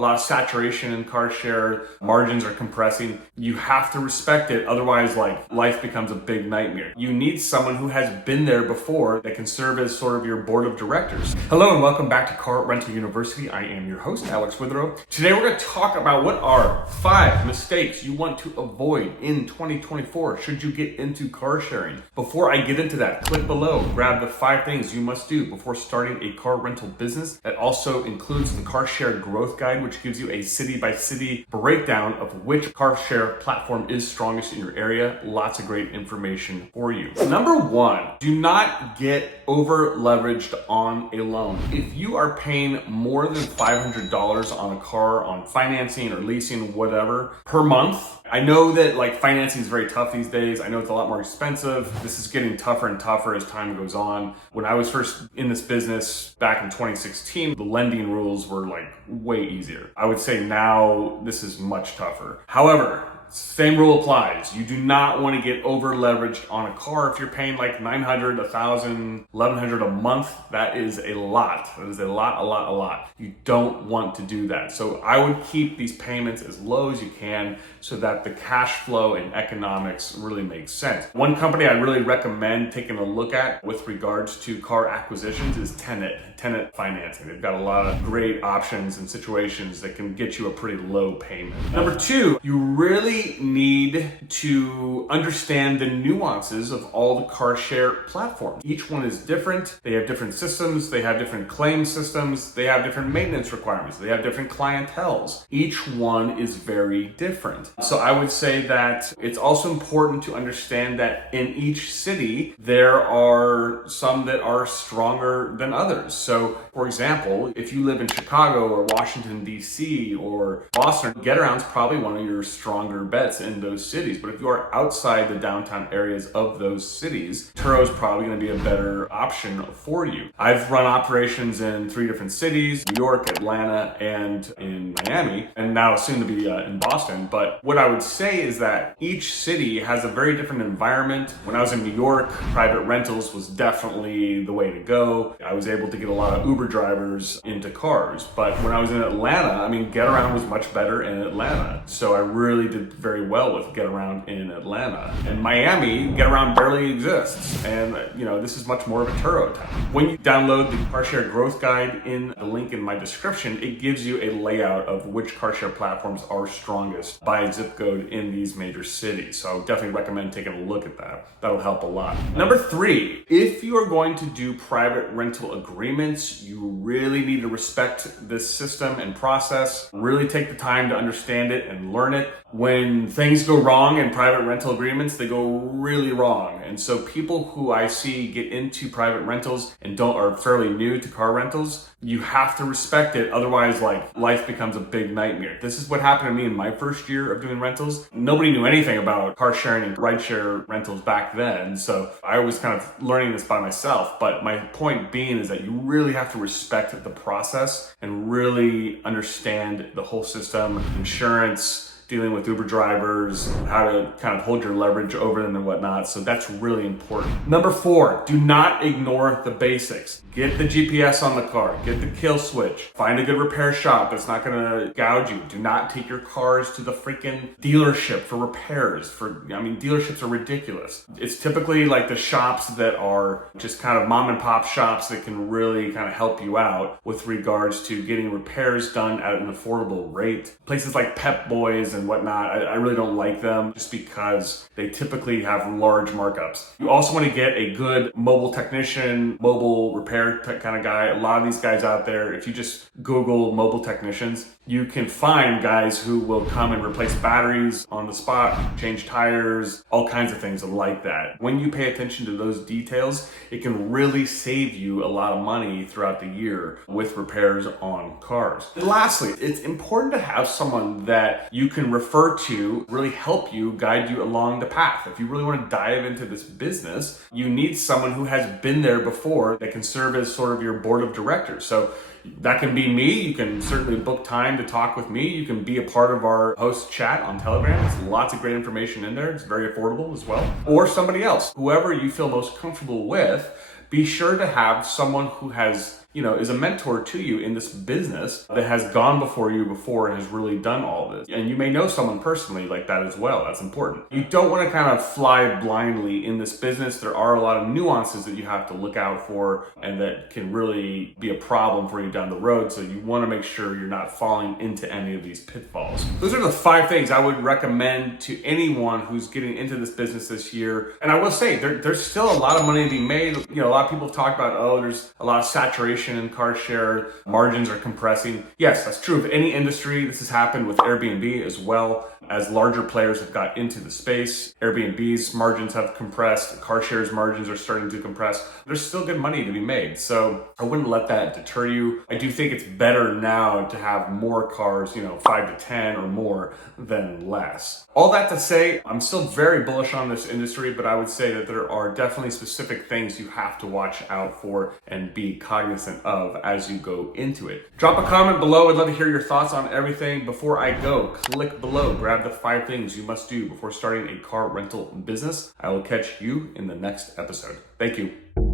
a lot of saturation in car share, margins are compressing. You have to respect it, otherwise like life becomes a big nightmare. You need someone who has been there before that can serve as sort of your board of directors. Hello and welcome back to Car Rental University. I am your host, Alex Withrow. Today we're going to talk about what are 5 mistakes you want to avoid in 2024 should you get into car sharing. Before I get into that, click below, grab the 5 things you must do before starting a car rental business. That also includes the car share growth guide, which gives you a city by city breakdown of which car share platform is strongest in your area. Lots of great information for you. Number 1, do not get over leveraged on a loan. If you are paying more than $500 on a car on financing or leasing, whatever, per month, I know that like financing is very tough these days. I know it's a lot more expensive. This is getting tougher and tougher as time goes on. When I was first in this business back in 2016, the lending rules were like way easier. I would say now this is much tougher. However, same rule applies. You do not want to get over leveraged on a car. If you're paying like $900, $1,000, $1,100 a month, that is a lot. That is a lot. You don't want to do that. So I would keep these payments as low as you can so that the cash flow and economics really make sense. One company I really recommend taking a look at with regards to car acquisitions is Tenant financing. They've got a lot of great options and situations that can get you a pretty low payment. Number 2, you really need to understand the nuances of all the car share platforms. Each one is different. They have different systems. They have different claim systems. They have different maintenance requirements. They have different clienteles. Each one is very different. So I would say that it's also important to understand that in each city, there are some that are stronger than others. So for example, if you live in Chicago or Washington, DC or Boston, Getaround's probably one of your stronger bets in those cities. But if you are outside the downtown areas of those cities, Turo is probably going to be a better option for you. I've run operations in 3 different cities, New York, Atlanta, and in Miami, and now soon to be in Boston. But what I would say is that each city has a very different environment. When I was in New York, private rentals was definitely the way to go. I was able to get a lot of Uber drivers into cars. But when I was in Atlanta, I mean, Getaround was much better in Atlanta. So I really did very well with Getaround in Atlanta. In Miami, Getaround barely exists. And this is much more of a Turo type. When you download the car share growth guide in the link in my description, it gives you a layout of which car share platforms are strongest by zip code in these major cities. So I would definitely recommend taking a look at that. That'll help a lot. Number 3, if you are going to do private rental agreements, you really need to respect this system and process. Really take the time to understand it and learn it. When things go wrong in private rental agreements, they go really wrong. And so people who I see get into private rentals and are fairly new to car rentals, you have to respect it. Otherwise, like life becomes a big nightmare. This is what happened to me in my first year of doing rentals. Nobody knew anything about car sharing and rideshare rentals back then. So I was kind of learning this by myself. But my point being is that you really have to respect the process and really understand the whole system, insurance, dealing with Uber drivers, how to kind of hold your leverage over them and whatnot. So that's really important. Number 4, do not ignore the basics. Get the GPS on the car, get the kill switch, find a good repair shop that's not gonna gouge you. Do not take your cars to the freaking dealership for repairs. Dealerships are ridiculous. It's typically like the shops that are just kind of mom and pop shops that can really kind of help you out with regards to getting repairs done at an affordable rate. Places like Pep Boys and whatnot, I really don't like them just because they typically have large markups. You also want to get a good mobile technician, mobile repair kind of guy. A lot of these guys out there, if you just Google mobile technicians, you can find guys who will come and replace batteries on the spot, change tires, all kinds of things like that. When you pay attention to those details, it can really save you a lot of money throughout the year with repairs on cars. And lastly, it's important to have someone that you can refer to, really help you, guide you along the path. If you really want to dive into this business, you need someone who has been there before that can serve as sort of your board of directors. So that can be me. You can certainly book time to talk with me. You can be a part of our host chat on Telegram. There's lots of great information in there. It's very affordable as well. Or somebody else, whoever you feel most comfortable with. Be sure to have someone who has is a mentor to you in this business that has gone before you before and has really done all this. And you may know someone personally like that as well. That's important. You don't want to kind of fly blindly in this business. There are a lot of nuances that you have to look out for and that can really be a problem for you down the road. So you want to make sure you're not falling into any of these pitfalls. Those are the 5 things I would recommend to anyone who's getting into this business this year. And I will say there's still a lot of money to be made. A lot of people have talked about, there's a lot of saturation in car share, margins are compressing. Yes, that's true of any industry. This has happened with Airbnb as well. As larger players have got into the space, Airbnb's margins have compressed, car share's margins are starting to compress. There's still good money to be made. So I wouldn't let that deter you. I do think it's better now to have more cars, 5 to 10 or more than less. All that to say, I'm still very bullish on this industry, but I would say that there are definitely specific things you have to watch out for and be cognizant of as you go into it. Drop a comment below. I'd love to hear your thoughts on everything. Before I go, click below, grab the 5 things you must do before starting a car rental business. I will catch you in the next episode. Thank you.